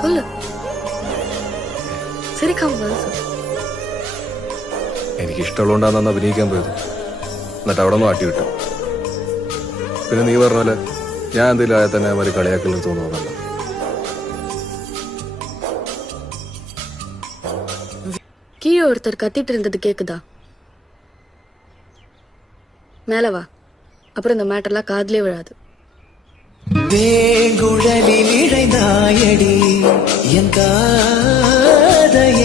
சொல்லு. சிரிக்காம பதில் சொல்லு. എനിക്ക് ഇഷ്ടമുള്ളതുകൊണ്ടാണ് അന്ന് അഭിനയിക്കാൻ പോയത്. എന്നിട്ട് അവിടെ നിന്ന് മാറ്റി വിട്ടു. പിന്നെ നീ പറഞ്ഞ പോലെ ഞാൻ എന്തെങ്കിലും ആയാൽ തന്നെ അവര് കളിയാക്കലും തോന്നുന്നതല്ല. கீழே ஒருத்தர் கத்திட்டு இருந்தது கேக்குதா? மேல வா, அப்புறம் இந்த மேட்டர்லாம் காதுலயே விழாது. வேங்குழலில் இழைந்தாயடி என் காதைய